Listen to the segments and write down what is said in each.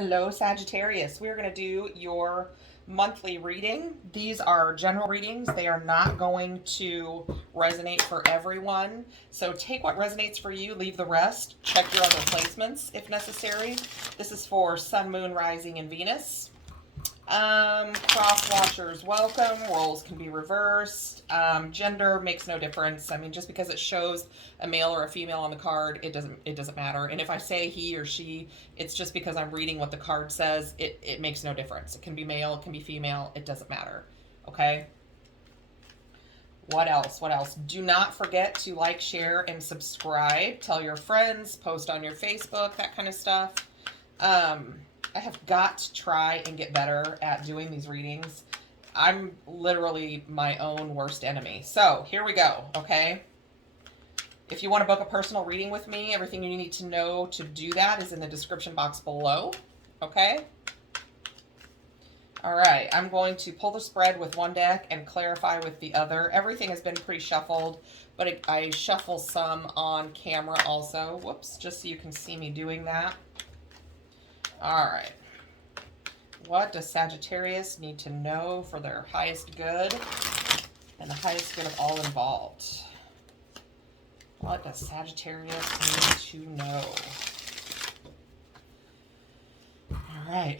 Hello, Sagittarius. We're going to do your monthly reading. These are general readings. They are not going to resonate for everyone. So take what resonates for you, leave the rest. Check your other placements if necessary. This is for Sun, Moon, Rising, and Venus. Cross watchers welcome. Roles can be reversed. Gender makes no difference. I mean, just because it shows a male or a female on the card, it doesn't matter. And if I say he or she, it's just because I'm reading what the card says. It makes no difference. It can be male, it can be female, it doesn't matter. Okay? What else? What else? Do not forget to like, share, and subscribe. Tell your friends, post on your Facebook, that kind of stuff. I have got to try and get better at doing these readings. I'm literally my own worst enemy. So here we go, okay? If you want to book a personal reading with me, everything you need to know to do that is in the description box below, okay? All right, I'm going to pull the spread with one deck and clarify with the other. Everything has been pre-shuffled, but I shuffle some on camera also. Whoops, just so you can see me doing that. All right. What does Sagittarius need to know for their highest good and the highest good of all involved? What does Sagittarius need to know? All right,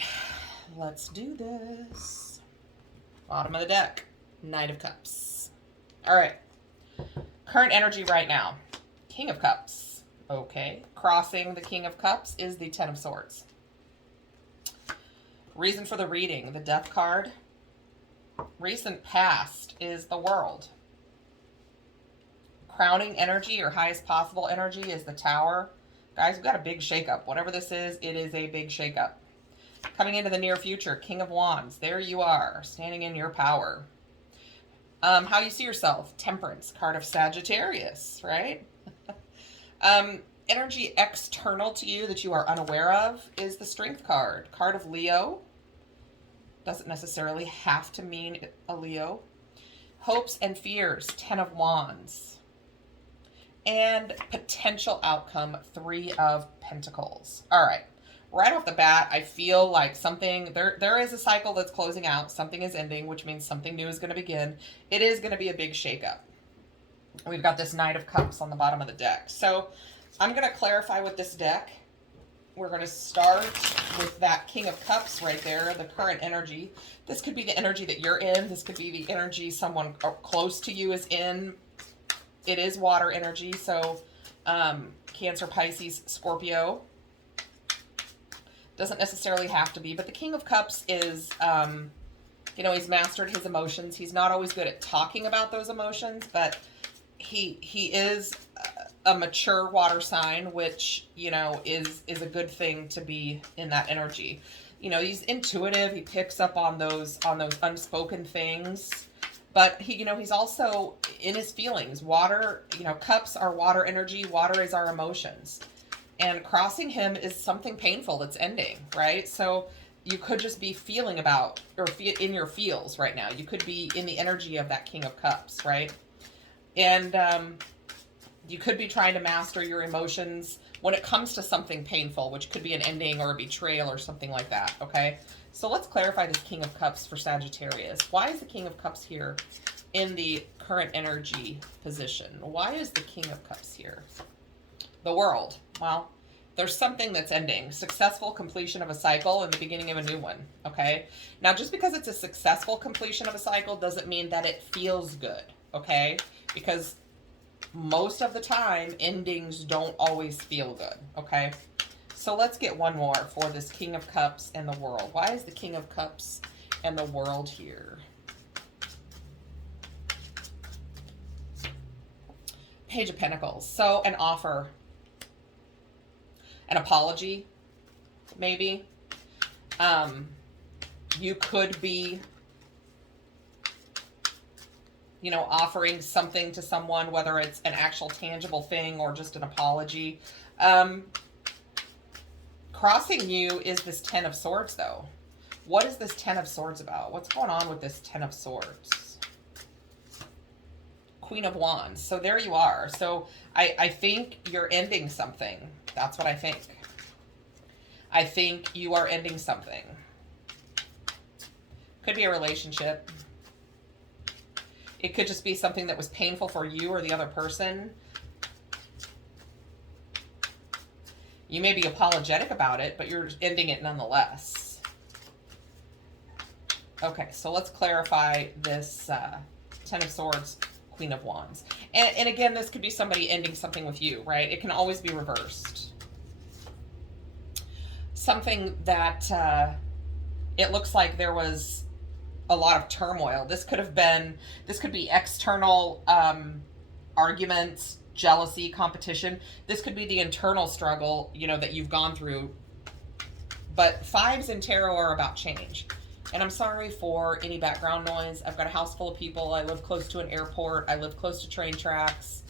let's do this. Bottom of the deck, Knight of Cups. All right, current energy right now, King of Cups. Okay, crossing the King of Cups is the Ten of Swords. Reason for the reading, the Death card. Recent past is the World. Crowning energy, or highest possible energy, is the Tower. Guys, we've got a big shakeup. Whatever this is, it is a big shakeup. Coming into the near future, King of Wands. There you are, standing in your power. How you see yourself, Temperance, card of Sagittarius, right? Energy external to you that you are unaware of is the Strength card. Card of Leo. Doesn't necessarily have to mean a Leo. Hopes and fears, Ten of Wands. And potential outcome, Three of Pentacles. All right. Right off the bat, I feel like something, there is a cycle that's closing out. Something is ending, which means something new is going to begin. It is going to be a big shakeup. We've got this Knight of Cups on the bottom of the deck. So I'm going to clarify with this deck. We're going to start with that King of Cups right there, the current energy. This could be the energy that you're in. This could be the energy someone close to you is in. It is water energy, so Cancer, Pisces, Scorpio. Doesn't necessarily have to be, but the King of Cups is, you know, he's mastered his emotions. He's not always good at talking about those emotions, but he is a mature water sign, which, you know, is a good thing to be in that energy. You know, he's intuitive. He picks up on those unspoken things, but he, you know, he's also in his feelings. Water, you know, cups are water energy. Water is our emotions, and crossing him is something painful that's ending, right? So you could just be feeling about, or in your feels right now. You could be in the energy of that King of Cups, right? And you could be trying to master your emotions when it comes to something painful, which could be an ending or a betrayal or something like that, okay? So let's clarify this King of Cups for Sagittarius. Why is the King of Cups here in the current energy position? Why is the King of Cups here? The World. Well, there's something that's ending. Successful completion of a cycle and the beginning of a new one, okay? Now, just because it's a successful completion of a cycle doesn't mean that it feels good, okay? Because most of the time, endings don't always feel good, okay? So let's get one more for this King of Cups and the World. Why is the King of Cups and the World here? Page of Pentacles. So an offer, an apology, maybe. You could be, you know, offering something to someone, whether it's an actual tangible thing or just an apology. Crossing you is this Ten of Swords, though. What is this Ten of Swords about? What's going on with this Ten of Swords? Queen of Wands. So there you are. So I think you're ending something. That's what I think. I think you are ending something. Could be a relationship. It could just be something that was painful for you or the other person. You may be apologetic about it, but you're ending it nonetheless. Okay, so let's clarify this Ten of Swords, Queen of Wands. And again, this could be somebody ending something with you, right? It can always be reversed. Something that it looks like there was a lot of turmoil. This could be external arguments, jealousy, competition. This could be the internal struggle, you know, that you've gone through. But fives in tarot are about change. And I'm sorry for any background noise. I've got a house full of people. I live close to an airport. I live close to train tracks.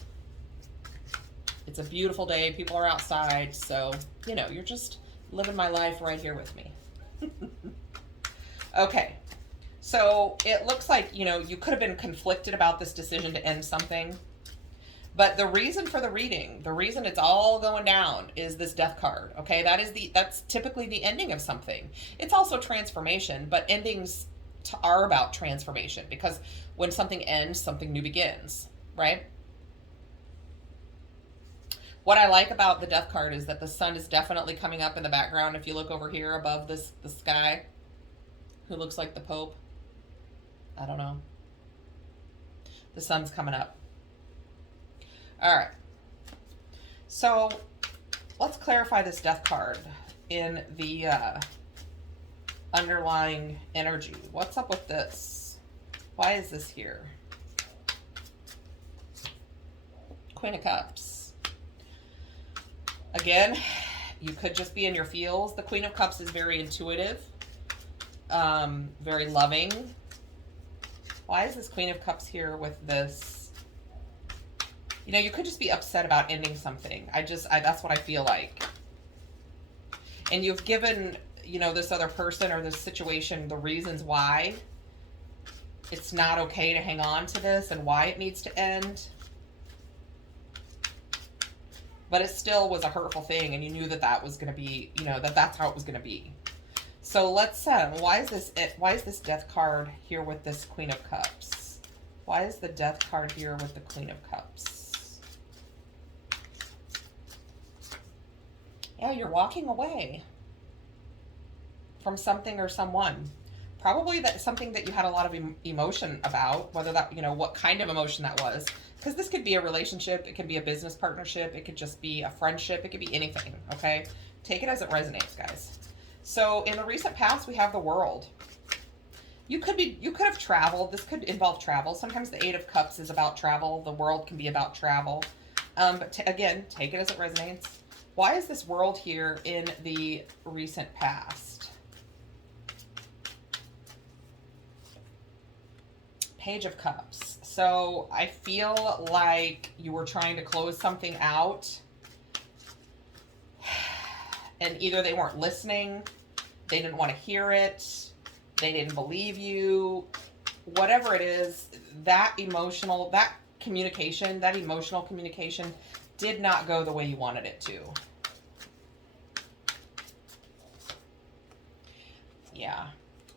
It's a beautiful day. People are outside. So, you know, you're just living my life right here with me. Okay. So it looks like, you know, you could have been conflicted about this decision to end something. But the reason for the reading, the reason it's all going down is this Death card, okay? That's typically the ending of something. It's also transformation, but endings are about transformation because when something ends, something new begins, right? What I like about the Death card is that the sun is definitely coming up in the background. If you look over here above the sky, who looks like the Pope? I don't know. The sun's coming up. All right, so let's clarify this Death card in the underlying energy. What's up with this? Why is this here? Queen of Cups. Again, you could just be in your feels. The Queen of Cups is very intuitive, very loving. Why is this Queen of Cups here with this? You know, you could just be upset about ending something. That's what I feel like. And you've given, you know, this other person or this situation the reasons why it's not okay to hang on to this and why it needs to end. But it still was a hurtful thing, and you knew that that was going to be, you know, that's how it was going to be. So let's, why is this Death card here with this Queen of Cups? Why is the Death card here with the Queen of Cups? Yeah, you're walking away from something or someone. Probably that's something that you had a lot of emotion about, whether that, you know, what kind of emotion that was. Because this could be a relationship, it could be a business partnership, it could just be a friendship, it could be anything, okay? Take it as it resonates, guys. So in the recent past, we have the World. You could have traveled. This could involve travel. Sometimes the Eight of Cups is about travel. The World can be about travel. But again, take it as it resonates. Why is this World here in the recent past? Page of Cups. So I feel like you were trying to close something out and either they weren't listening, they didn't want to hear it, they didn't believe you, whatever it is, that emotional communication did not go the way you wanted it to. Yeah.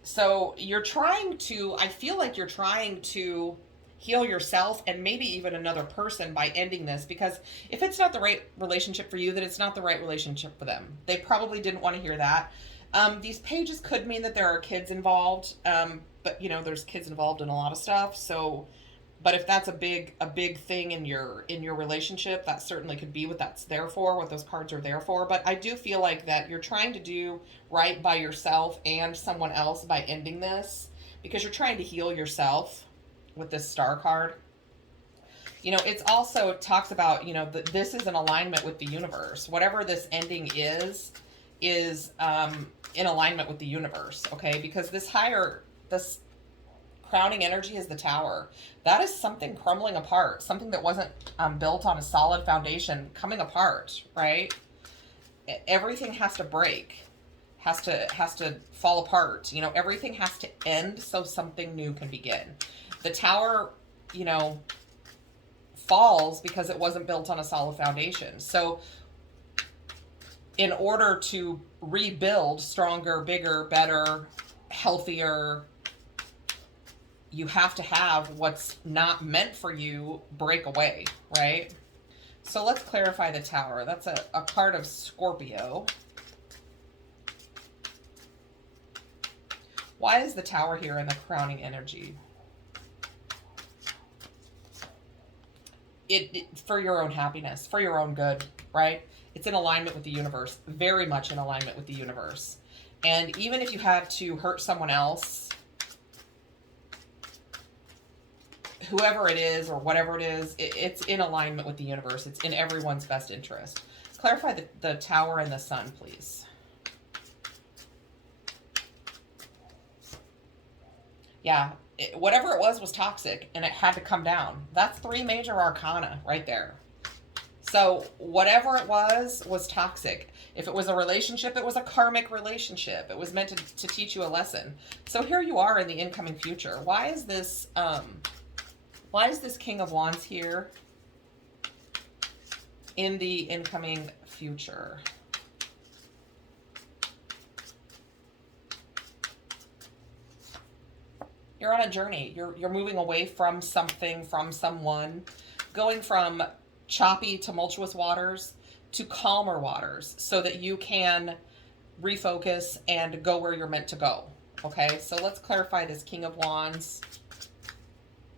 So you're trying to, I feel like you're trying to heal yourself and maybe even another person by ending this, because if it's not the right relationship for you, then it's not the right relationship for them. They probably didn't want to hear that. These pages could mean that there are kids involved, but you know, there's kids involved in a lot of stuff. So, but if that's a big thing in your relationship, that certainly could be what that's there for, what those cards are there for. But I do feel like that you're trying to do right by yourself and someone else by ending this, because you're trying to heal yourself with this Star card. You know, it's also talks about, you know, this is in alignment with the universe. Whatever this ending is in alignment with the universe, okay? Because this crowning energy is the Tower. That is something crumbling apart, something that wasn't built on a solid foundation coming apart, right? Everything has to break, has to fall apart. You know, everything has to end so something new can begin. The Tower, you know, falls because it wasn't built on a solid foundation. So in order to rebuild stronger, bigger, better, healthier, you have to have what's not meant for you break away, right? So let's clarify the Tower. That's a card of Scorpio. Why is the Tower here in the crowning energy? It for your own happiness, for your own good, right? It's in alignment with the universe, very much in alignment with the universe. And even if you had to hurt someone else, whoever it is or whatever it is, it's in alignment with the universe. It's in everyone's best interest. Clarify the Tower and the Sun, please. Yeah, whatever it was toxic, and it had to come down. That's 3 major arcana right there. So whatever it was toxic. If it was a relationship, it was a karmic relationship. It was meant to teach you a lesson. So here you are in the incoming future. Why is this King of Wands here in the incoming future? You're on a journey. You're moving away from something, from someone, going from choppy, tumultuous waters to calmer waters so that you can refocus and go where you're meant to go. Okay, so let's clarify this King of Wands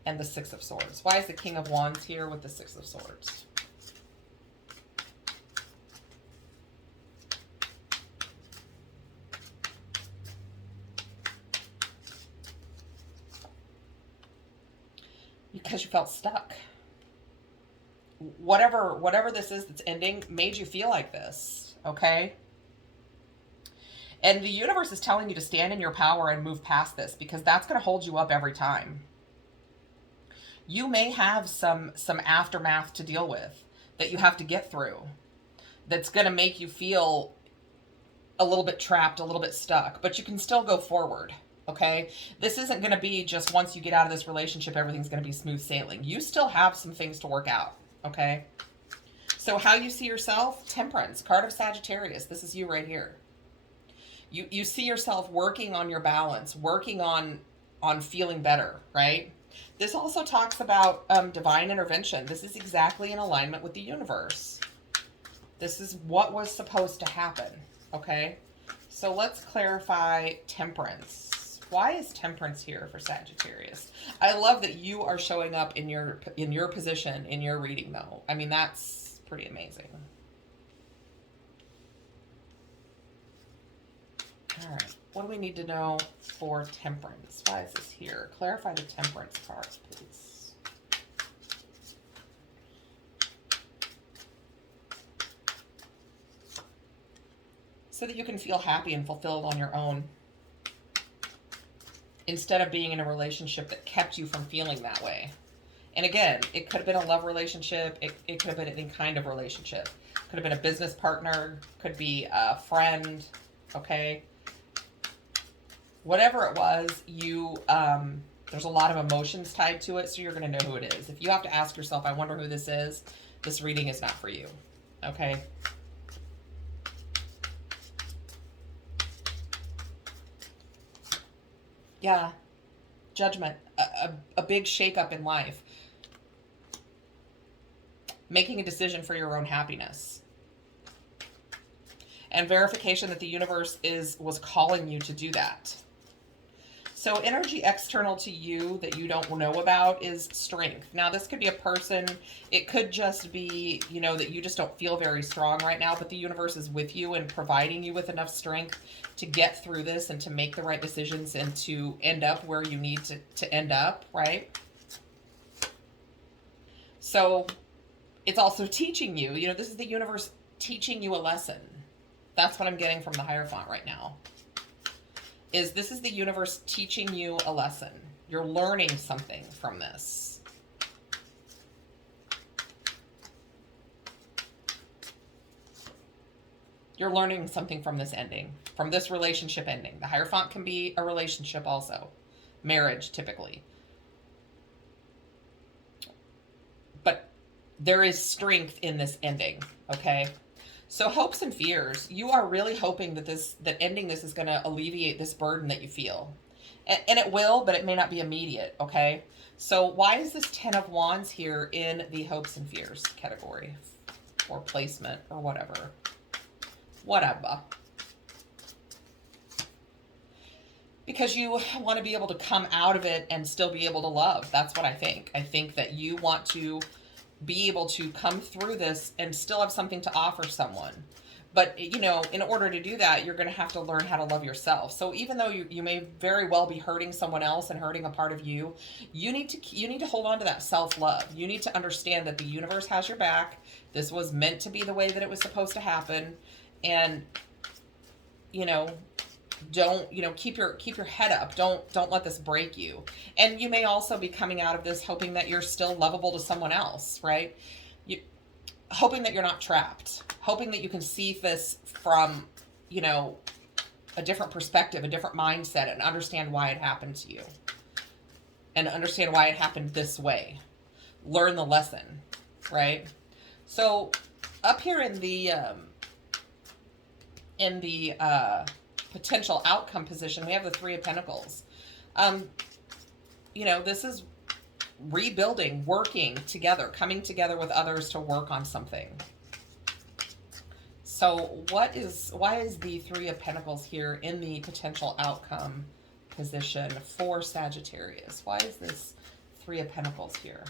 and the Six of Swords. Why is the King of Wands here with the Six of Swords? Because you felt stuck. Whatever this is that's ending made you feel like this, okay? And the universe is telling you to stand in your power and move past this, because that's going to hold you up every time. You may have some aftermath to deal with that you have to get through, that's going to make you feel a little bit trapped, a little bit stuck, but you can still go forward. Okay, this isn't going to be just once you get out of this relationship, everything's going to be smooth sailing. You still have some things to work out. Okay, so how you see yourself? Temperance, card of Sagittarius. This is you right here. You see yourself working on your balance, working on feeling better, right? This also talks about divine intervention. This is exactly in alignment with the universe. This is what was supposed to happen. Okay, so let's clarify Temperance. Why is Temperance here for Sagittarius? I love that you are showing up in your position in your reading, though. I mean, that's pretty amazing. All right, what do we need to know for Temperance? Why is this here? Clarify the Temperance cards, please. So that you can feel happy and fulfilled on your own, instead of being in a relationship that kept you from feeling that way. And again, it could have been a love relationship. It could have been any kind of relationship. Could have been a business partner. Could be a friend. Okay. Whatever it was, there's a lot of emotions tied to it, so you're going to know who it is. If you have to ask yourself, I wonder who this is, this reading is not for you. Okay. Yeah, judgment, a big shakeup in life. Making a decision for your own happiness. And verification that the universe was calling you to do that. So energy external to you that you don't know about is strength. Now, this could be a person. It could just be, that you just don't feel very strong right now, but the universe is with you and providing you with enough strength to get through this and to make the right decisions and to end up where you need to end up, right? So it's also teaching you, this is the universe teaching you a lesson. That's what I'm getting from the Hierophant right now. This is the universe teaching you a lesson. You're learning something from this. You're learning something from this ending, from this relationship ending. The Hierophant can be a relationship also. Marriage, typically. But there is strength in this ending, okay? So hopes and fears, you are really hoping that that ending this is going to alleviate this burden that you feel. And it will, but it may not be immediate, okay? So why is this 10 of Wands here in the hopes and fears category or placement or whatever? Whatever. Because you want to be able to come out of it and still be able to love. That's what I think. I think that you want to be able to come through this and still have something to offer someone. But, you know, in order to do that, you're going to have to learn how to love yourself. So even though you may very well be hurting someone else and hurting a part of you, you need to hold on to that self-love. You need to understand that the universe has your back. This was meant to be the way that it was supposed to happen. And, you know, don't, you know, keep your head up. Don't let this break you. And you may also be coming out of this hoping that you're still lovable to someone else, right? Hoping that you're not trapped, hoping that you can see this from, you know, a different perspective, a different mindset, and understand why it happened to you. And understand why it happened this way. Learn the lesson, right? So up here in the potential outcome position, we have the Three of Pentacles. You know, this is rebuilding, working together, coming together with others to work on something. So why is the Three of Pentacles here in the potential outcome position for Sagittarius? Why is this Three of Pentacles here?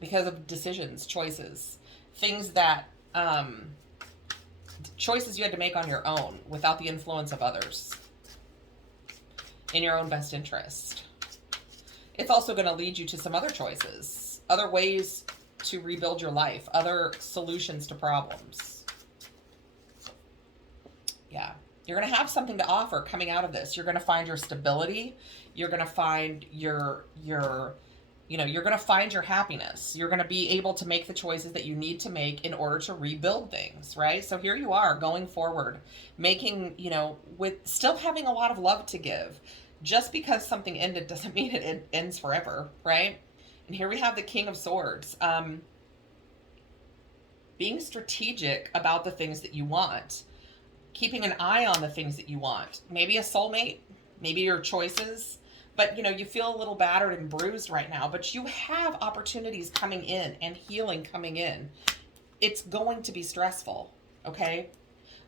Because of decisions, choices, things that, choices you had to make on your own without the influence of others, in your own best interest. It's also going to lead you to some other choices, other ways to rebuild your life, other solutions to problems. Yeah. You're going to have something to offer coming out of this. You're going to find your stability. You're going to find your you know, you're going to find your happiness. You're going to be able to make the choices that you need to make in order to rebuild things, right? So here you are going forward, making, you know, with still having a lot of love to give. Just because something ended doesn't mean it ends forever, right? And here we have the King of Swords. Being strategic about the things that you want. Keeping an eye on the things that you want. Maybe a soulmate, maybe your choices. But, you know, you feel a little battered and bruised right now. But you have opportunities coming in and healing coming in. It's going to be stressful, okay?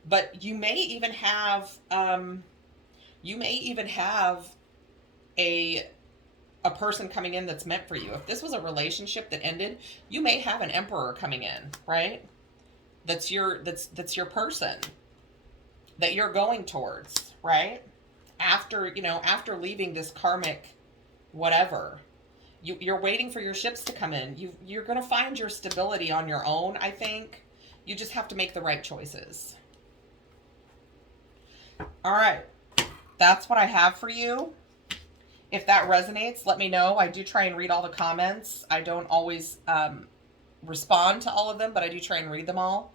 But you may even have... a person coming in that's meant for you. If this was a relationship that ended, you may have an emperor coming in, right? That's your person that you're going towards, right? After, you know, after leaving this karmic whatever, you're waiting for your ships to come in. You're going to find your stability on your own, I think. You just have to make the right choices. All right. That's what I have for you. If that resonates, let me know. I do try and read all the comments. I don't always respond to all of them, but I do try and read them all.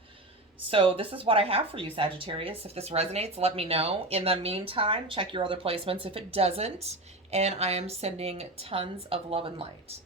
So this is what I have for you, Sagittarius. If this resonates, let me know. In the meantime, check your other placements if it doesn't. And I am sending tons of love and light.